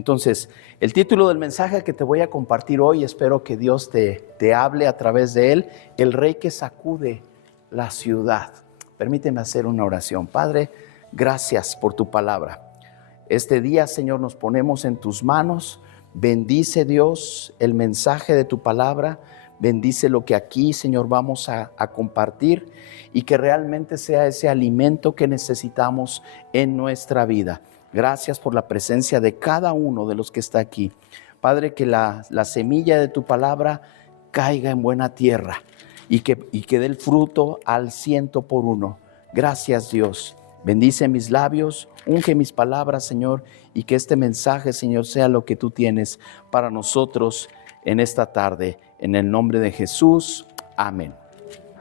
Entonces, el título del mensaje que te voy a compartir hoy, espero que Dios te hable a través de él, el rey que sacude la ciudad. Permíteme hacer una oración. Padre, gracias por tu palabra. Este día, Señor, nos ponemos en tus manos. Bendice, Dios, el mensaje de tu palabra. Bendice lo que aquí, Señor, vamos a compartir y que realmente sea ese alimento que necesitamos en nuestra vida. Gracias por la presencia de cada uno de los que está aquí. Padre, que la semilla de tu palabra caiga en buena tierra y que dé el fruto al 100%. Gracias, Dios. Bendice mis labios, unge mis palabras, Señor, y que este mensaje, Señor, sea lo que tú tienes para nosotros en esta tarde. En el nombre de Jesús, amén.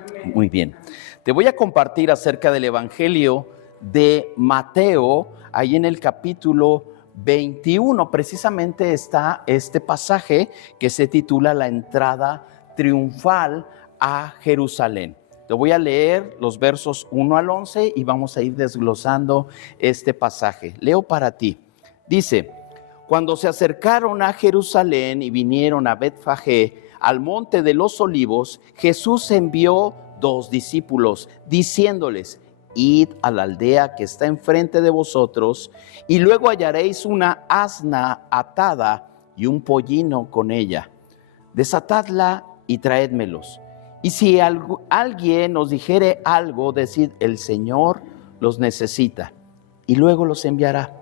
Amén. Muy bien. Te voy a compartir acerca del Evangelio de Mateo. Ahí en el capítulo 21 precisamente está este pasaje que se titula La entrada triunfal a Jerusalén. Te voy a leer los versos 1 al 11 y vamos a ir desglosando este pasaje. Leo para ti. Dice: cuando se acercaron a Jerusalén y vinieron a Betfagé, al monte de los olivos, Jesús envió 2 discípulos, diciéndoles: id a la aldea que está enfrente de vosotros, y luego hallaréis una asna atada y un pollino con ella. Desatadla y traédmelos. Y si alguien os dijere algo, decid: el Señor los necesita, y luego los enviará.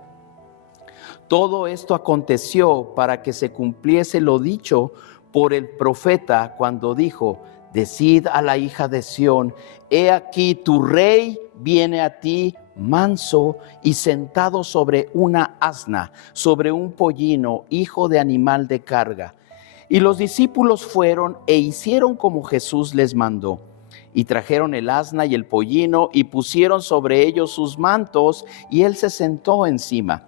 Todo esto aconteció para que se cumpliese lo dicho por el profeta cuando dijo: decid a la hija de Sión, he aquí tu rey viene a ti manso y sentado sobre una asna, sobre un pollino, hijo de animal de carga. Y los discípulos fueron e hicieron como Jesús les mandó. Y trajeron el asna y el pollino y pusieron sobre ellos sus mantos, y él se sentó encima.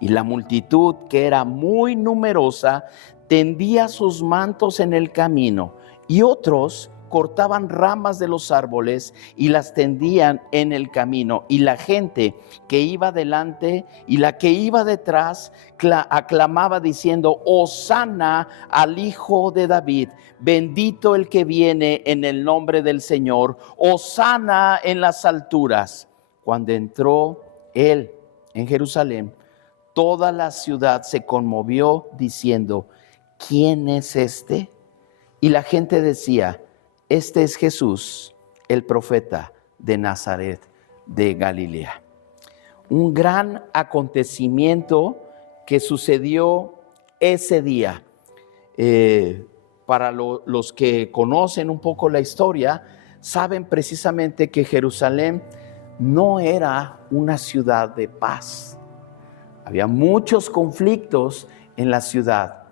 Y la multitud, que era muy numerosa, tendía sus mantos en el camino, y otros cortaban ramas de los árboles y las tendían en el camino. Y la gente que iba delante y la que iba detrás aclamaba diciendo: Hosana al Hijo de David, bendito el que viene en el nombre del Señor, Hosana en las alturas. Cuando entró él en Jerusalén, toda la ciudad se conmovió diciendo: ¿quién es este? Y la gente decía: este es Jesús, el profeta de Nazaret de Galilea. Un gran acontecimiento que sucedió ese día. Para los que conocen un poco la historia, saben precisamente que Jerusalén no era una ciudad de paz. Había muchos conflictos en la ciudad.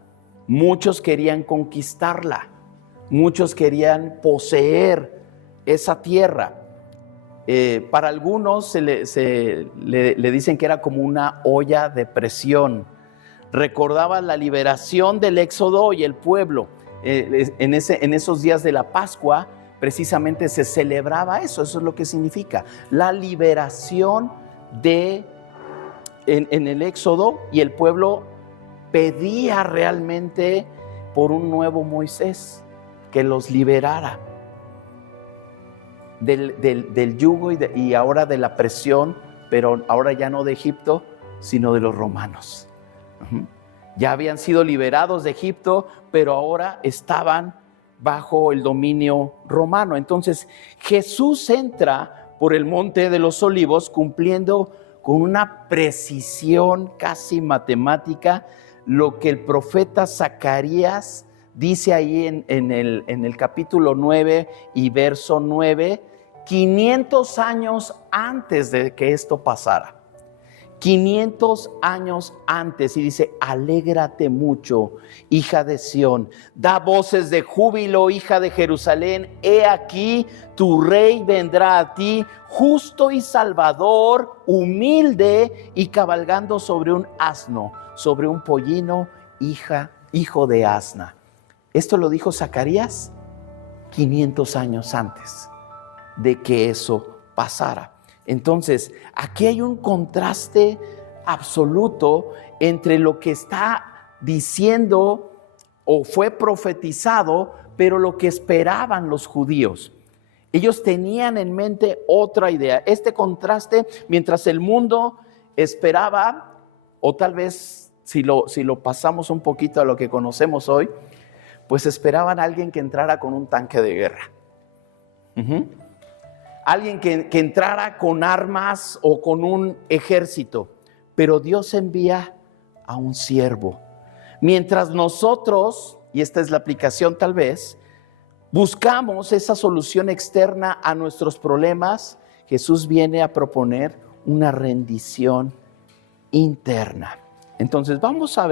Muchos querían conquistarla. Muchos querían poseer esa tierra. Para algunos le dicen que era como una olla de presión. Recordaba la liberación del Éxodo y el pueblo. En esos días de la Pascua, precisamente se celebraba eso. Eso es lo que significa la liberación en el Éxodo, y el pueblo pedía realmente por un nuevo Moisés que los liberara del yugo y ahora de la presión, pero ahora ya no de Egipto, sino de los romanos. Ya habían sido liberados de Egipto, pero ahora estaban bajo el dominio romano. Entonces Jesús entra por el monte de los olivos cumpliendo con una precisión casi matemática lo que el profeta Zacarías dice ahí en el capítulo 9 y verso 9, 500 años antes de que esto pasara. 500 años antes, y dice: alégrate mucho, hija de Sión, da voces de júbilo, hija de Jerusalén, he aquí tu rey vendrá a ti, justo y salvador, humilde y cabalgando sobre un asno, sobre un pollino, hijo de asna. Esto lo dijo Zacarías 500 años antes de que eso pasara. Entonces, aquí hay un contraste absoluto entre lo que está diciendo o fue profetizado, pero lo que esperaban los judíos. Ellos tenían en mente otra idea. Este contraste, mientras el mundo esperaba, o tal vez si lo pasamos un poquito a lo que conocemos hoy, pues esperaban a alguien que entrara con un tanque de guerra. Alguien que entrara con armas o con un ejército. Pero Dios envía a un siervo. Mientras nosotros, y esta es la aplicación tal vez, buscamos esa solución externa a nuestros problemas, Jesús viene a proponer una rendición interna. Entonces vamos a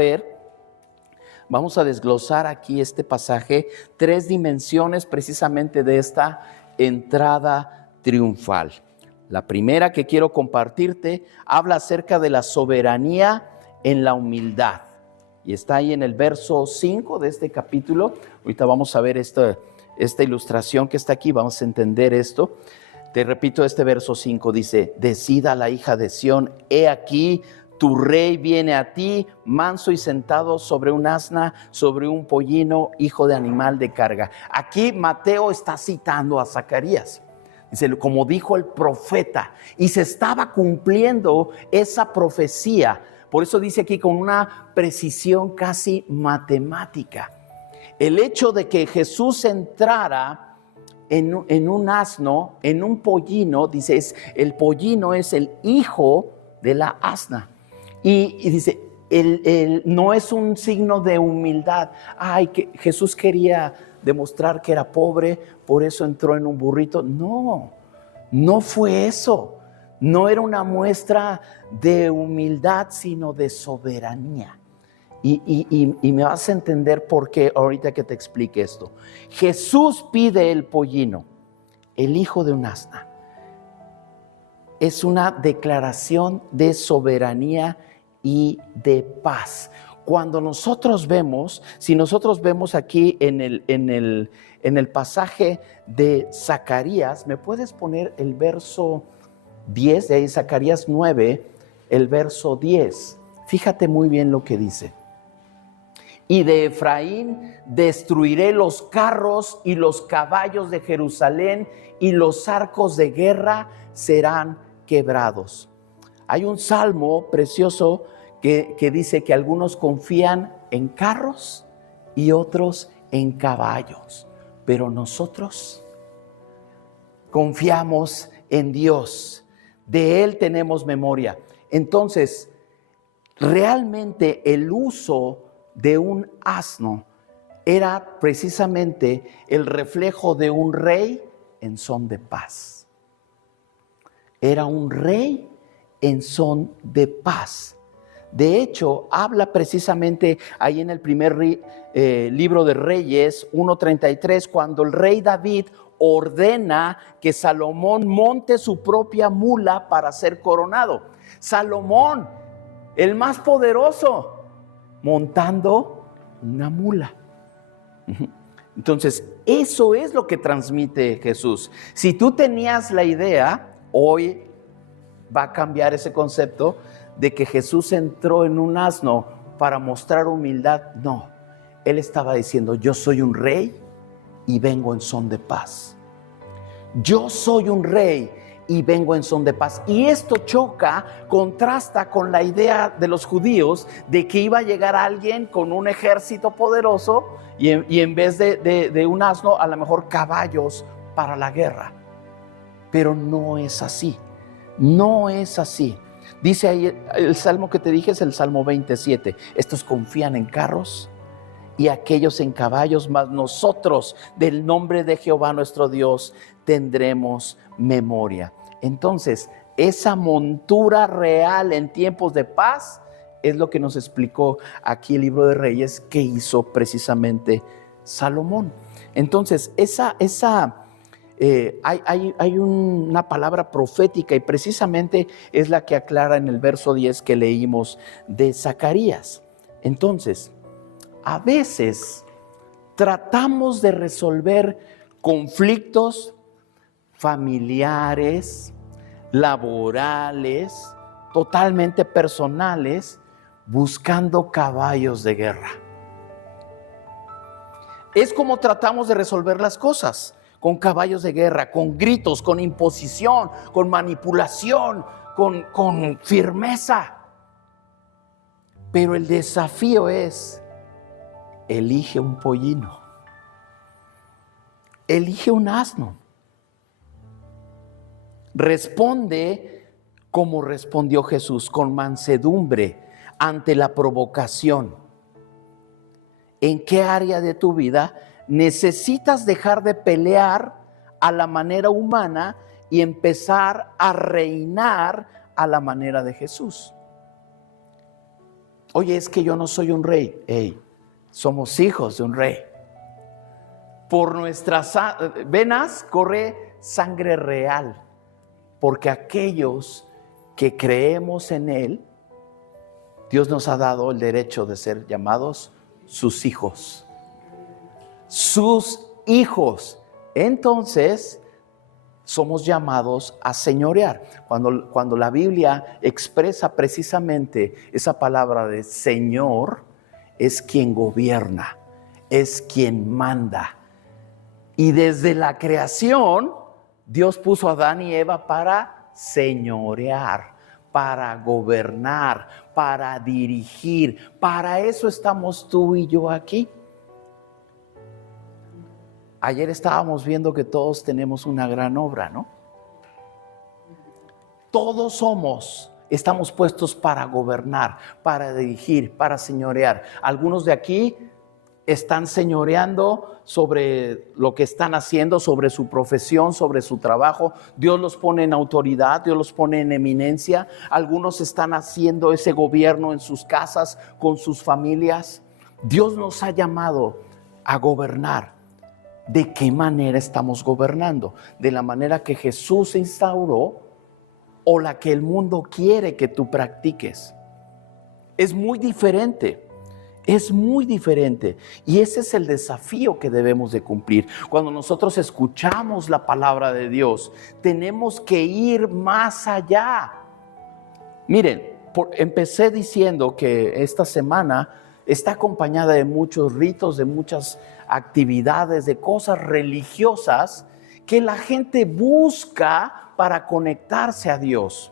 desglosar aquí este pasaje, 3 dimensiones precisamente de esta entrada triunfal. La primera que quiero compartirte habla acerca de la soberanía en la humildad. Y está ahí en el verso 5 de este capítulo. Ahorita vamos a ver esta ilustración que está aquí, vamos a entender esto. Te repito, este verso 5 dice: decida la hija de Sión, he aquí, tu rey viene a ti, manso y sentado sobre un asna, sobre un pollino, hijo de animal de carga. Aquí Mateo está citando a Zacarías. Dice, como dijo el profeta, y se estaba cumpliendo esa profecía. Por eso dice aquí con una precisión casi matemática. El hecho de que Jesús entrara en un asno, en un pollino, dice, el pollino es el hijo de la asna. Y dice, no es un signo de humildad. Ay, que Jesús quería demostrar que era pobre, por eso entró en un burrito. No fue eso. No era una muestra de humildad, sino de soberanía. Y me vas a entender por qué ahorita que te explique esto. Jesús pide el pollino, el hijo de un asna. Es una declaración de soberanía y de paz. Cuando nosotros vemos, si nosotros vemos aquí en el pasaje de Zacarías, ¿me puedes poner el verso 10? De ahí Zacarías 9, el verso 10. Fíjate muy bien lo que dice. Y de Efraín destruiré los carros y los caballos de Jerusalén, y los arcos de guerra serán quebrados. Hay un salmo precioso que dice que algunos confían en carros y otros en caballos, pero nosotros confiamos en Dios. De Él tenemos memoria. Entonces, realmente el uso de un asno era precisamente el reflejo de un rey en son de paz. Era un rey en son de paz. De hecho, habla precisamente ahí en el primer libro de Reyes 1:33, cuando el rey David ordena que Salomón monte su propia mula para ser coronado. Salomón, el más poderoso, montando una mula. Entonces, eso es lo que transmite Jesús. Si tú tenías la idea, hoy va a cambiar ese concepto de que Jesús entró en un asno para mostrar humildad. No, Él estaba diciendo, yo soy un rey y vengo en son de paz. Yo soy un rey y vengo en son de paz. Y esto choca, contrasta con la idea de los judíos de que iba a llegar alguien con un ejército poderoso y en vez de un asno, a lo mejor caballos para la guerra. Pero no es así. No es así. Dice ahí, el salmo que te dije es el Salmo 27. Estos confían en carros y aquellos en caballos, mas nosotros del nombre de Jehová nuestro Dios tendremos memoria. Entonces, esa montura real en tiempos de paz es lo que nos explicó aquí el libro de Reyes que hizo precisamente Salomón. Entonces, hay una palabra profética y precisamente es la que aclara en el verso 10 que leímos de Zacarías. Entonces, a veces tratamos de resolver conflictos familiares, laborales, totalmente personales, buscando caballos de guerra. Es como tratamos de resolver las cosas, con caballos de guerra, con gritos, con imposición, con manipulación, con firmeza. Pero el desafío es, elige un pollino, elige un asno. Responde como respondió Jesús, con mansedumbre ante la provocación. ¿En qué área de tu vida necesitas dejar de pelear a la manera humana y empezar a reinar a la manera de Jesús? Oye, es que yo no soy un rey. Hey, somos hijos de un rey. Por nuestras venas corre sangre real, porque aquellos que creemos en Él, Dios nos ha dado el derecho de ser llamados sus hijos. Sus hijos. Entonces, somos llamados a señorear. Cuando la Biblia expresa precisamente esa palabra de Señor, es quien gobierna, es quien manda. Y desde la creación, Dios puso a Adán y Eva para señorear, para gobernar, para dirigir. Para eso estamos tú y yo aquí. Ayer estábamos viendo que todos tenemos una gran obra, ¿no? Todos estamos puestos para gobernar, para dirigir, para señorear. Algunos de aquí están señoreando sobre lo que están haciendo, sobre su profesión, sobre su trabajo. Dios los pone en autoridad, Dios los pone en eminencia. Algunos están haciendo ese gobierno en sus casas, con sus familias. Dios nos ha llamado a gobernar. ¿De qué manera estamos gobernando? ¿De la manera que Jesús instauró o la que el mundo quiere que tú practiques? Es muy diferente. Es muy diferente. Y ese es el desafío que debemos de cumplir. Cuando nosotros escuchamos la palabra de Dios, tenemos que ir más allá. Miren, empecé diciendo que esta semana está acompañada de muchos ritos, de muchas actividades, de cosas religiosas que la gente busca para conectarse a Dios.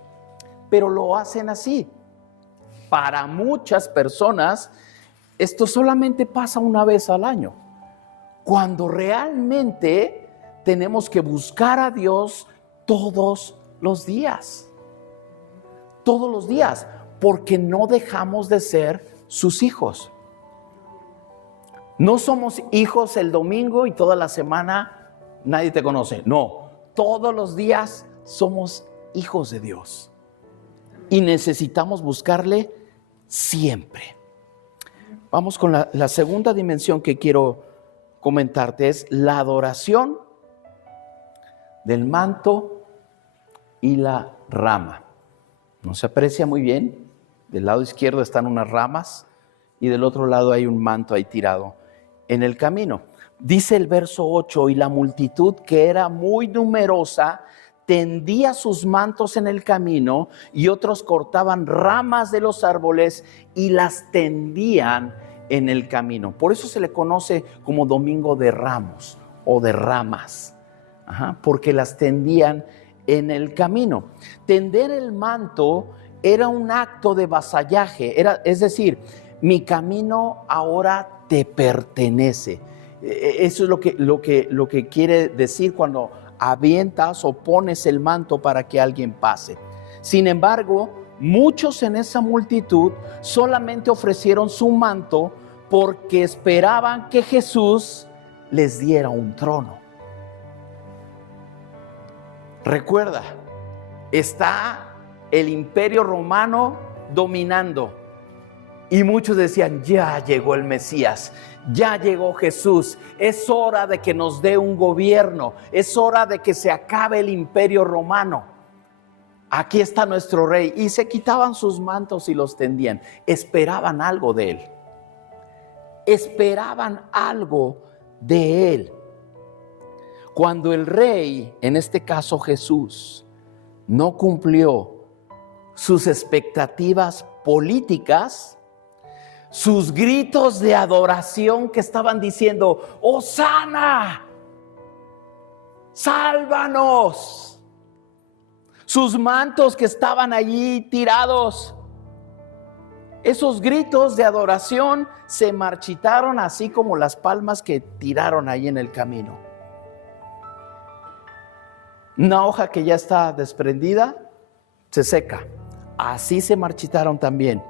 Pero lo hacen así. Para muchas personas, esto solamente pasa una vez al año, cuando realmente tenemos que buscar a Dios todos los días. Todos los días, porque no dejamos de ser sus hijos. No somos hijos el domingo y toda la semana nadie te conoce. No, todos los días somos hijos de Dios y necesitamos buscarle siempre. Vamos con la segunda dimensión que quiero comentarte, es la adoración del manto y la rama. No se aprecia muy bien. Del lado izquierdo están unas ramas y del otro lado hay un manto ahí tirado en el camino. Dice el verso 8, y la multitud, que era muy numerosa, tendía sus mantos en el camino, y otros cortaban ramas de los árboles y las tendían en el camino. Por eso se le conoce como Domingo de Ramos o de ramas, porque las tendían en el camino. Tender el manto era un acto de vasallaje, es decir, mi camino ahora te pertenece. Eso es lo que quiere decir cuando avientas o pones el manto para que alguien pase. Sin embargo, muchos en esa multitud solamente ofrecieron su manto porque esperaban que Jesús les diera un trono. Recuerda, está el Imperio Romano dominando y muchos decían, ya llegó el Mesías, ya llegó Jesús, es hora de que nos dé un gobierno, es hora de que se acabe el Imperio Romano. Aquí está nuestro rey. Y se quitaban sus mantos y los tendían. Esperaban algo de él. Esperaban algo de él. Cuando el rey, en este caso Jesús, no cumplió sus expectativas políticas, sus gritos de adoración que estaban diciendo: ¡Hosana! ¡Sálvanos! Sus mantos que estaban allí tirados. Esos gritos de adoración se marchitaron, así como las palmas que tiraron ahí en el camino. Una hoja que ya está desprendida se seca. Así se marchitaron también.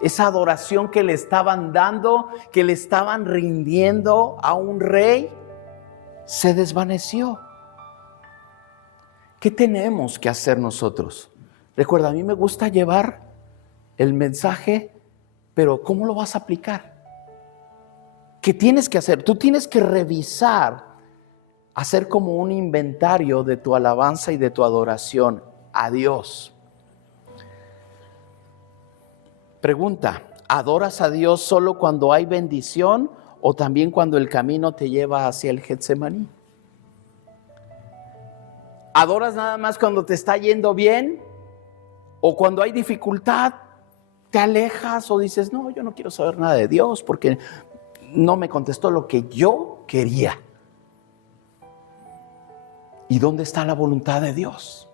Esa adoración que le estaban dando, que le estaban rindiendo a un rey, se desvaneció. ¿Qué tenemos que hacer nosotros? Recuerda, a mí me gusta llevar el mensaje, pero ¿cómo lo vas a aplicar? ¿Qué tienes que hacer? Tú tienes que revisar, hacer como un inventario de tu alabanza y de tu adoración a Dios. Pregunta: ¿adoras a Dios solo cuando hay bendición o también cuando el camino te lleva hacia el Getsemaní? ¿Adoras nada más cuando te está yendo bien? ¿O cuando hay dificultad te alejas o dices: no, yo no quiero saber nada de Dios porque no me contestó lo que yo quería? ¿Y dónde está la voluntad de Dios?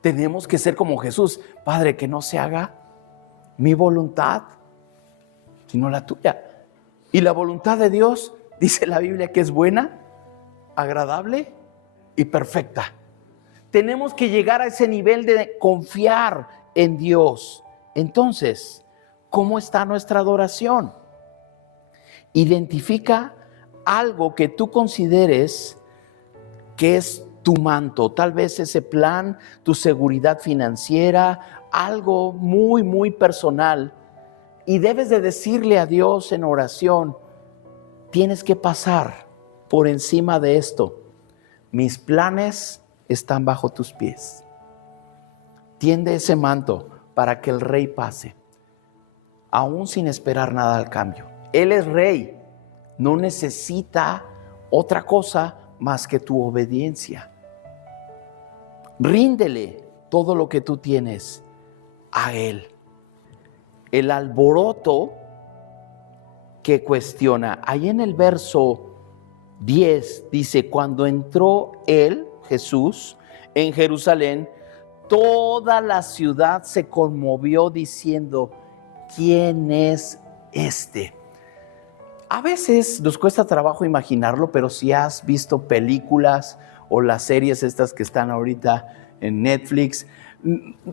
Tenemos que ser como Jesús: Padre, que no se haga mi voluntad, sino la tuya. Y la voluntad de Dios, dice la Biblia, que es buena, agradable y perfecta. Tenemos que llegar a ese nivel de confiar en Dios. Entonces, ¿cómo está nuestra adoración? Identifica algo que tú consideres que es tu manto, tal vez ese plan, tu seguridad financiera, algo muy, muy personal. Y debes de decirle a Dios en oración: tienes que pasar por encima de esto. Mis planes están bajo tus pies. Tiende ese manto para que el rey pase, aún sin esperar nada al cambio. Él es rey, no necesita otra cosa más que tu obediencia. Ríndele todo lo que tú tienes a Él. El alboroto que cuestiona, ahí en el verso 10 dice: cuando entró Él, Jesús, en Jerusalén, toda la ciudad se conmovió diciendo: ¿quién es este? A veces nos cuesta trabajo imaginarlo, pero si has visto películas o las series estas que están ahorita en Netflix,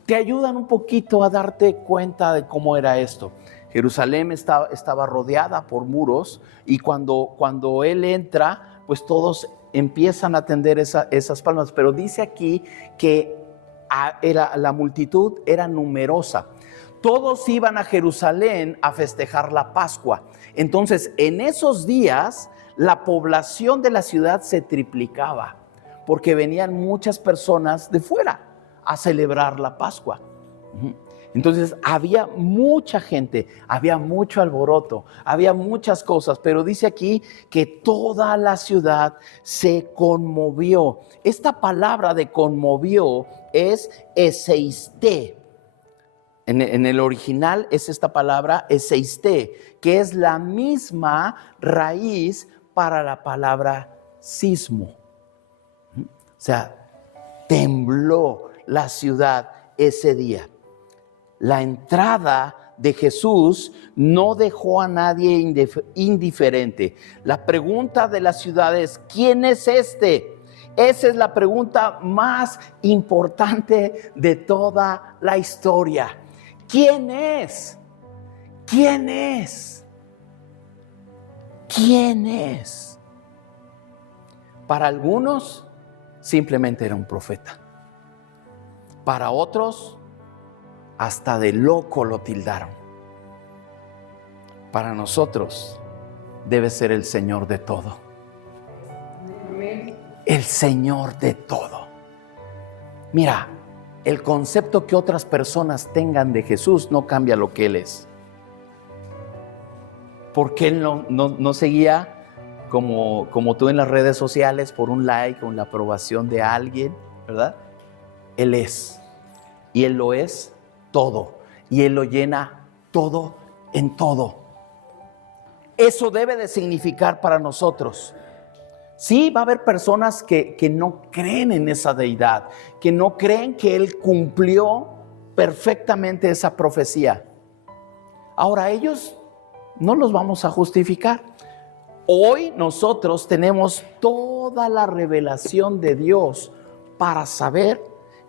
te ayudan un poquito a darte cuenta de cómo era esto. Jerusalén estaba rodeada por muros y cuando Él entra, pues todos empiezan a tender esas palmas. Pero dice aquí que la multitud era numerosa. Todos iban a Jerusalén a festejar la Pascua. Entonces, en esos días, la población de la ciudad se triplicaba, porque venían muchas personas de fuera a celebrar la Pascua. Entonces, había mucha gente, había mucho alboroto, había muchas cosas, pero dice aquí que toda la ciudad se conmovió. Esta palabra de conmovió es eseiste. En el original es esta palabra eseiste, que es la misma raíz para la palabra sismo. O sea, tembló la ciudad ese día. La entrada de Jesús no dejó a nadie indiferente. La pregunta de la ciudad es: ¿quién es este? Esa es la pregunta más importante de toda la historia. ¿Quién es? ¿Quién es? ¿Quién es? Para algunos, simplemente era un profeta. Para otros, hasta de loco lo tildaron. Para nosotros, debe ser el Señor de todo. El Señor de todo. Mira, el concepto que otras personas tengan de Jesús no cambia lo que Él es. Porque Él no seguía como tú en las redes sociales por un like o la aprobación de alguien, ¿verdad? Él es. y Él lo es todo, y Él lo llena todo en todo. Eso debe de significar para nosotros. Sí, va a haber personas que no creen en esa deidad, que no creen que Él cumplió perfectamente esa profecía. Ahora, ellos no los vamos a justificar. Hoy nosotros tenemos toda la revelación de Dios para saber,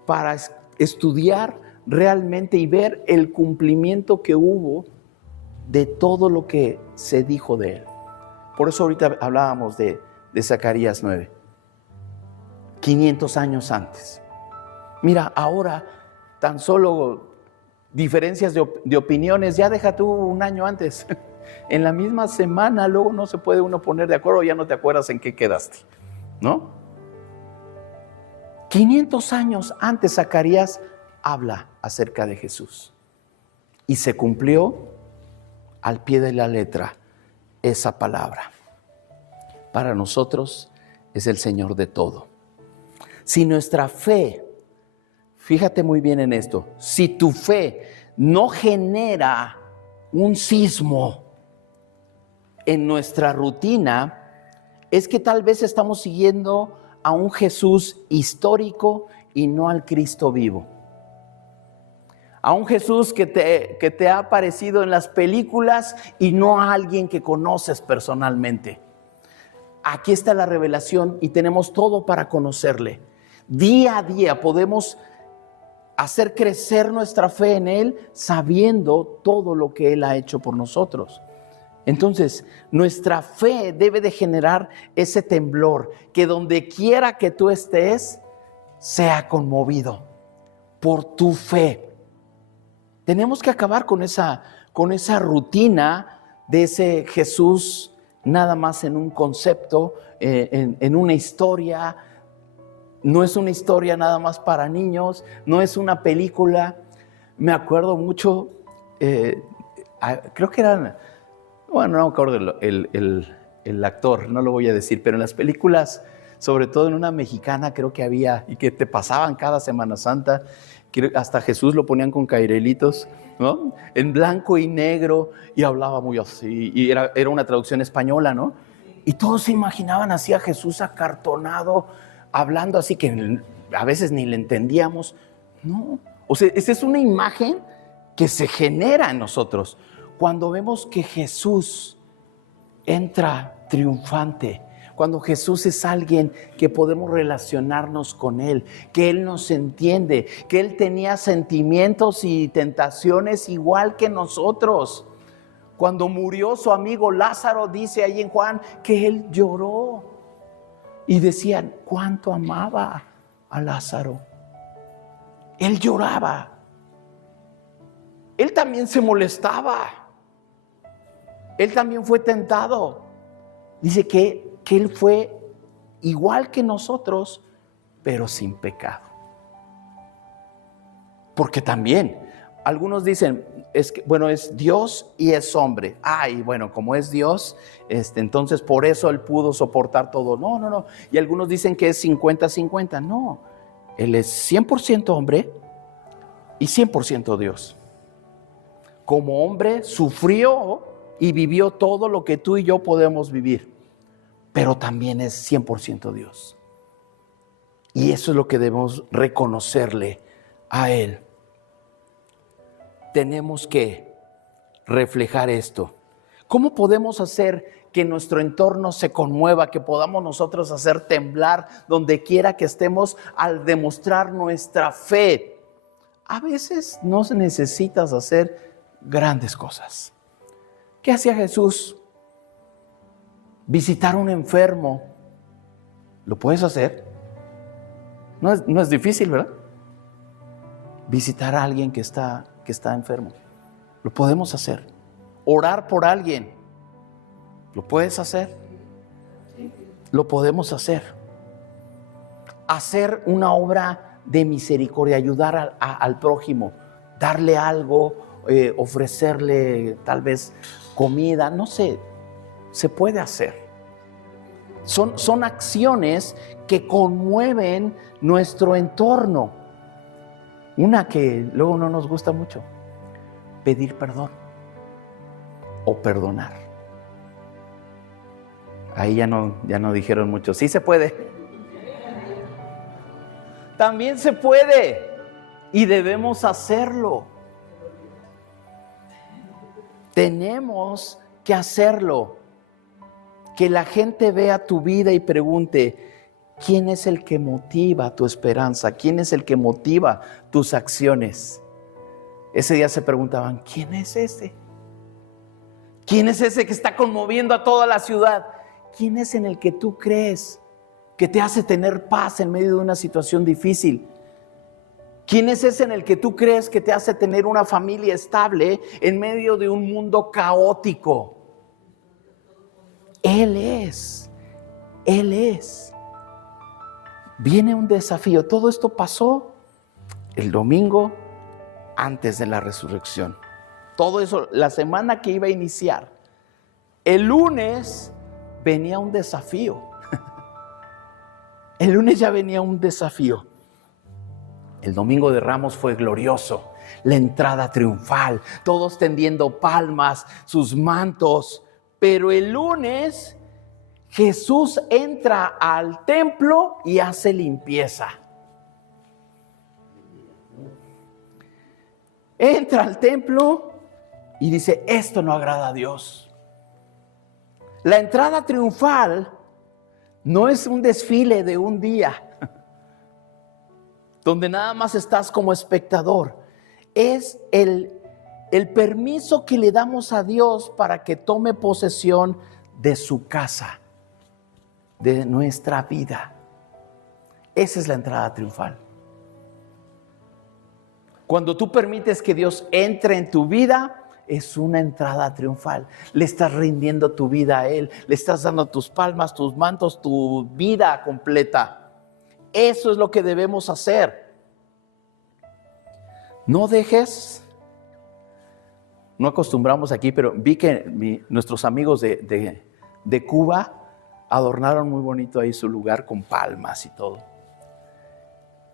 para estudiar realmente y ver el cumplimiento que hubo de todo lo que se dijo de Él. Por eso ahorita hablábamos de Zacarías 9, 500 años antes. Mira, ahora tan solo diferencias de opiniones, ya deja tú un año antes. En la misma semana luego no se puede uno poner de acuerdo, ya no te acuerdas en qué quedaste, ¿no? 500 años antes Zacarías habla acerca de Jesús y se cumplió al pie de la letra esa palabra. Para nosotros es el Señor de todo. Si nuestra fe, fíjate muy bien en esto, si tu fe no genera un sismo en nuestra rutina, es que tal vez estamos siguiendo a un Jesús histórico y no al Cristo vivo. A un Jesús que te ha aparecido en las películas y no a alguien que conoces personalmente. Aquí está la revelación y tenemos todo para conocerle. Día a día podemos hacer crecer nuestra fe en Él sabiendo todo lo que Él ha hecho por nosotros. Entonces, nuestra fe debe de generar ese temblor, que donde quiera que tú estés, sea conmovido por tu fe. Tenemos que acabar con esa rutina de ese Jesús nada más en un concepto, en una historia. No es una historia nada más para niños, no es una película. Me acuerdo mucho, creo que eran, bueno, no me acuerdo el actor, no lo voy a decir, pero en las películas, sobre todo en una mexicana creo que había, y que te pasaban cada Semana Santa, que hasta Jesús lo ponían con cairelitos, ¿no? En blanco y negro, y hablaba muy así, y era una traducción española, ¿no? Y todos se imaginaban así a Jesús acartonado, hablando así que a veces ni le entendíamos. No, o sea, esa es una imagen que se genera en nosotros cuando vemos que Jesús entra triunfante, cuando Jesús es alguien que podemos relacionarnos con Él, que Él nos entiende, que Él tenía sentimientos y tentaciones igual que nosotros. Cuando murió su amigo Lázaro, dice ahí en Juan que Él lloró. Y decían, ¿cuánto amaba a Lázaro? Él lloraba. Él también se molestaba. Él también fue tentado. Dice que Él fue igual que nosotros, pero sin pecado. Porque también, algunos dicen, es Dios y es hombre. Y bueno, como es Dios, entonces por eso Él pudo soportar todo. No. Y algunos dicen que es 50-50. No, Él es 100% hombre y 100% Dios. Como hombre sufrió y vivió todo lo que tú y yo podemos vivir, pero también es 100% Dios. Y eso es lo que debemos reconocerle a Él. Tenemos que reflejar esto. ¿Cómo podemos hacer que nuestro entorno se conmueva, que podamos nosotros hacer temblar donde quiera que estemos al demostrar nuestra fe? A veces no necesitas hacer grandes cosas. ¿Qué hacía Jesús? Visitar a un enfermo. ¿Lo puedes hacer? No es difícil, ¿verdad? Visitar a alguien que está enfermo. Lo podemos hacer. Orar por alguien. ¿Lo puedes hacer? Lo podemos hacer. Hacer una obra de misericordia, ayudar al prójimo, darle algo, ofrecerle tal vez comida, no sé, se puede hacer. Son acciones que conmueven nuestro entorno. Una que luego no nos gusta mucho, pedir perdón o perdonar. Ahí ya no dijeron mucho. Sí se puede. También se puede y debemos hacerlo. Tenemos que hacerlo. Que la gente vea tu vida y pregunte, ¿quién es el que motiva tu esperanza? ¿Quién es el que motiva tus acciones? Ese día se preguntaban, ¿quién es ese? ¿Quién es ese que está conmoviendo a toda la ciudad? ¿Quién es en el que tú crees que te hace tener paz en medio de una situación difícil? ¿Quién es ese en el que tú crees que te hace tener una familia estable en medio de un mundo caótico? Él es. Él es. Viene un desafío. Todo esto pasó el domingo antes de la resurrección. Todo eso, la semana que iba a iniciar. El lunes venía un desafío. El lunes ya venía un desafío. El domingo de Ramos fue glorioso. La entrada triunfal, todos tendiendo palmas, sus mantos. Pero el lunes Jesús entra al templo y hace limpieza. Entra al templo y dice, esto no agrada a Dios. La entrada triunfal no es un desfile de un día, donde nada más estás como espectador. Es el permiso que le damos a Dios para que tome posesión de su casa, de nuestra vida. Esa es la entrada triunfal. Cuando tú permites que Dios entre en tu vida, es una entrada triunfal. Le estás rindiendo tu vida a Él, le estás dando tus palmas, tus mantos, tu vida completa. Eso es lo que debemos hacer. No dejes, no acostumbramos aquí, pero vi que nuestros amigos de Cuba adornaron muy bonito ahí su lugar con palmas y todo.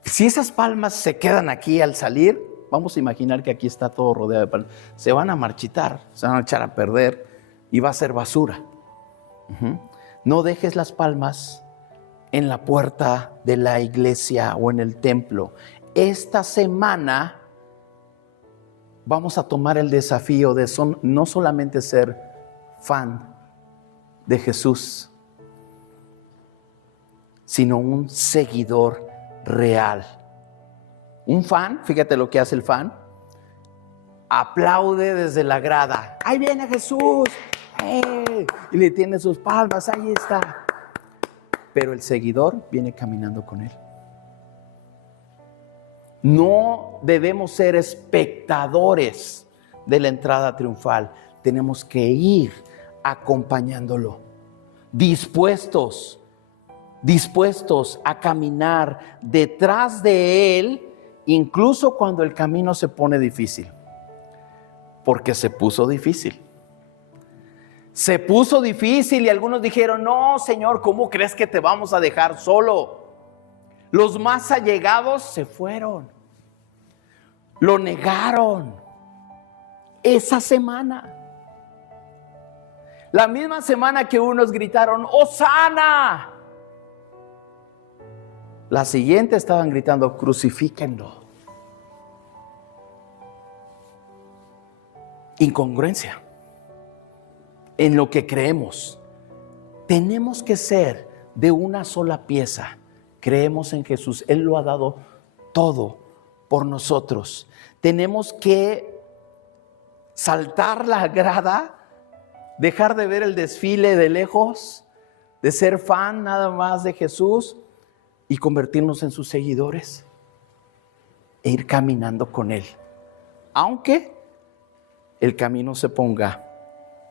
Si esas palmas se quedan aquí al salir, vamos a imaginar que aquí está todo rodeado de palmas, se van a marchitar, se van a echar a perder y va a ser basura. No dejes las palmas en la puerta de la iglesia o en el templo. Esta semana vamos a tomar el desafío de no solamente ser fan de Jesús, sino un seguidor real. Un fan, fíjate lo que hace el fan, aplaude desde la grada. ¡Ahí viene Jesús! ¡Hey! Y le tiene sus palmas, ahí está. Pero el seguidor viene caminando con él. No debemos ser espectadores de la entrada triunfal. Tenemos que ir acompañándolo, dispuestos a caminar detrás de Él, incluso cuando el camino se pone difícil. Porque se puso difícil. Se puso difícil y algunos dijeron, no, Señor, ¿cómo crees que te vamos a dejar solo? Los más allegados se fueron. Lo negaron. Esa semana. La misma semana que unos gritaron, ¡Hosana! La siguiente estaban gritando, crucifíquenlo. Incongruencia en lo que creemos. Tenemos que ser de una sola pieza. Creemos en Jesús, Él lo ha dado todo por nosotros. Tenemos que saltar la grada, dejar de ver el desfile de lejos, de ser fan nada más de Jesús y convertirnos en sus seguidores e ir caminando con Él. Aunque el camino se ponga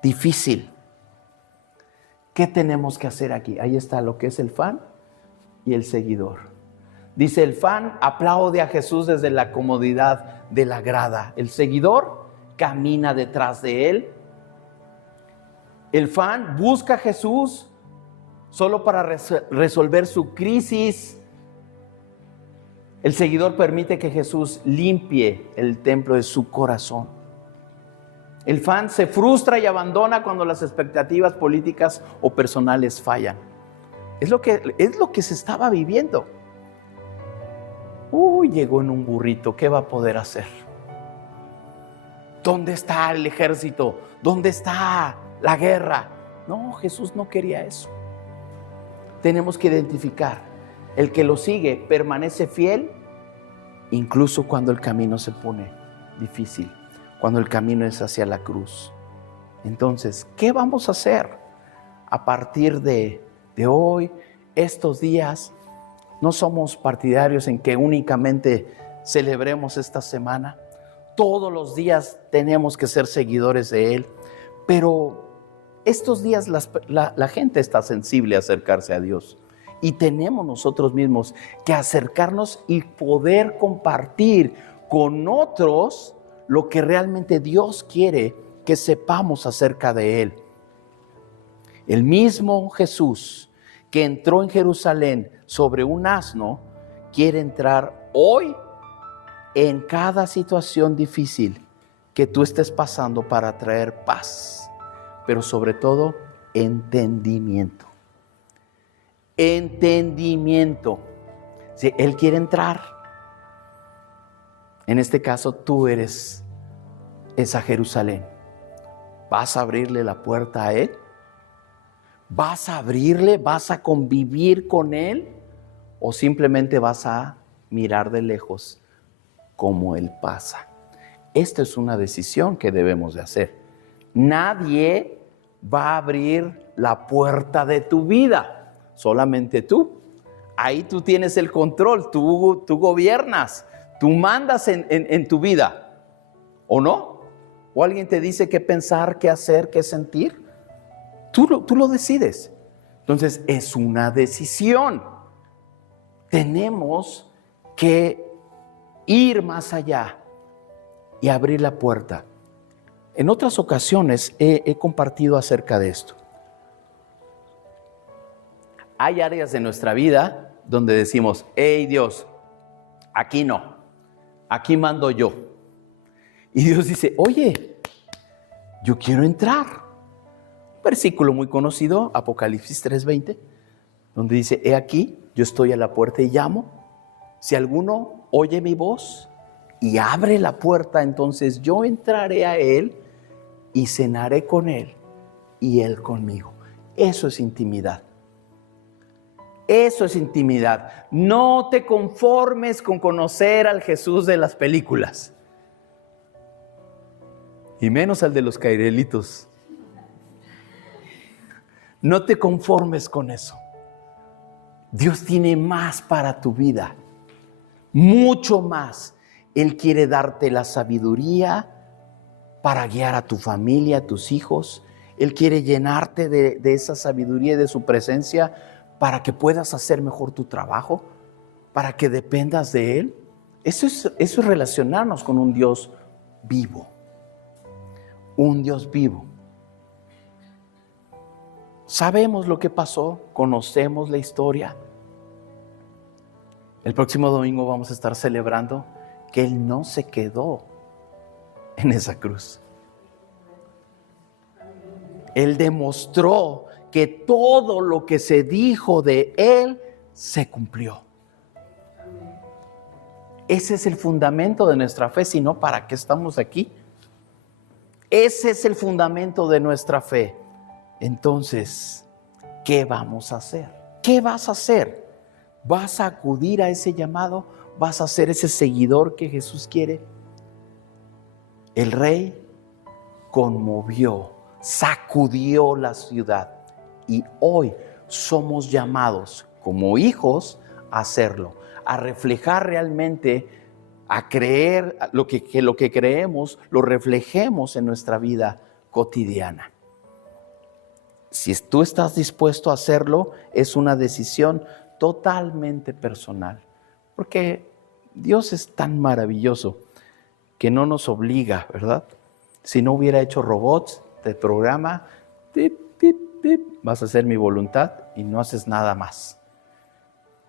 difícil. ¿Qué tenemos que hacer aquí? Ahí está lo que es el fan y el seguidor. Dice el fan aplaude a Jesús desde la comodidad de la grada. El seguidor camina detrás de Él. El fan busca a Jesús solo para resolver su crisis El seguidor permite que Jesús limpie el templo de su corazón. El fan se frustra y abandona cuando las expectativas políticas o personales fallan. Es lo que se estaba viviendo. Llegó en un burrito, ¿qué va a poder hacer? ¿Dónde está el ejército? ¿Dónde está la guerra? No, Jesús no quería eso. Tenemos que identificar, el que lo sigue permanece fiel, incluso cuando el camino se pone difícil, cuando el camino es hacia la cruz. Entonces, ¿qué vamos a hacer a partir de hoy, estos días? No somos partidarios en que únicamente celebremos esta semana. Todos los días tenemos que ser seguidores de Él, pero estos días la gente está sensible a acercarse a Dios y tenemos nosotros mismos que acercarnos y poder compartir con otros lo que realmente Dios quiere que sepamos acerca de Él. El mismo Jesús que entró en Jerusalén sobre un asno, quiere entrar hoy en cada situación difícil que tú estés pasando para traer paz, pero sobre todo entendimiento. Entendimiento. Sí, Él quiere entrar. En este caso, tú eres esa Jerusalén. ¿Vas a abrirle la puerta a Él? ¿Vas a abrirle? ¿Vas a convivir con Él? ¿O simplemente vas a mirar de lejos cómo Él pasa? Esta es una decisión que debemos de hacer. Nadie va a abrir la puerta de tu vida, solamente tú. Ahí tú tienes el control, tú gobiernas, tú mandas en tu vida, ¿o no? ¿O alguien te dice qué pensar, qué hacer, qué sentir? Tú lo decides. Entonces es una decisión. Tenemos que ir más allá y abrir la puerta. En otras ocasiones he compartido acerca de esto. Hay áreas de nuestra vida donde decimos, hey Dios, aquí no, aquí mando yo. Y Dios dice, oye, yo quiero entrar. Versículo muy conocido, Apocalipsis 3:20, donde dice, he aquí, yo estoy a la puerta y llamo. Si alguno oye mi voz y abre la puerta, entonces yo entraré a él y cenaré con él y él conmigo. Eso es intimidad. Eso es intimidad. No te conformes con conocer al Jesús de las películas. Y menos al de los cairelitos. No te conformes con eso. Dios tiene más para tu vida, mucho más. Él quiere darte la sabiduría para guiar a tu familia, a tus hijos. Él quiere llenarte de esa sabiduría y de su presencia para que puedas hacer mejor tu trabajo, para que dependas de Él. Eso es relacionarnos con un Dios vivo. Un Dios vivo. Sabemos lo que pasó, conocemos la historia. El próximo domingo vamos a estar celebrando que Él no se quedó en esa cruz. Él demostró que todo lo que se dijo de Él se cumplió. Ese es el fundamento de nuestra fe, si no, ¿para qué estamos aquí? Ese es el fundamento de nuestra fe. Entonces, ¿qué vamos a hacer? ¿Qué vas a hacer? ¿Vas a acudir a ese llamado? ¿Vas a ser ese seguidor que Jesús quiere? El rey conmovió, sacudió la ciudad y hoy somos llamados como hijos a hacerlo, a reflejar realmente, a creer lo que creemos, lo reflejemos en nuestra vida cotidiana. Si tú estás dispuesto a hacerlo, es una decisión totalmente personal, porque Dios es tan maravilloso que no nos obliga, ¿verdad? Si no hubiera hecho robots, te programa, pip, pip, pip, vas a hacer mi voluntad y no haces nada más.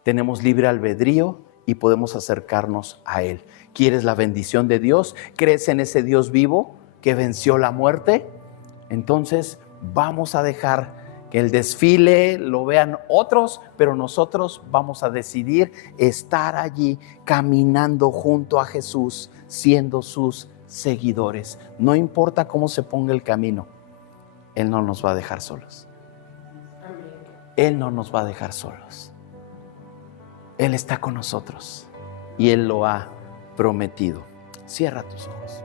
Tenemos libre albedrío y podemos acercarnos a Él. ¿Quieres la bendición de Dios? ¿Crees en ese Dios vivo que venció la muerte? Entonces vamos a dejar que el desfile lo vean otros, pero nosotros vamos a decidir estar allí caminando junto a Jesús, siendo sus seguidores. No importa cómo se ponga el camino, Él no nos va a dejar solos. Él no nos va a dejar solos. Él está con nosotros y Él lo ha prometido. Cierra tus ojos.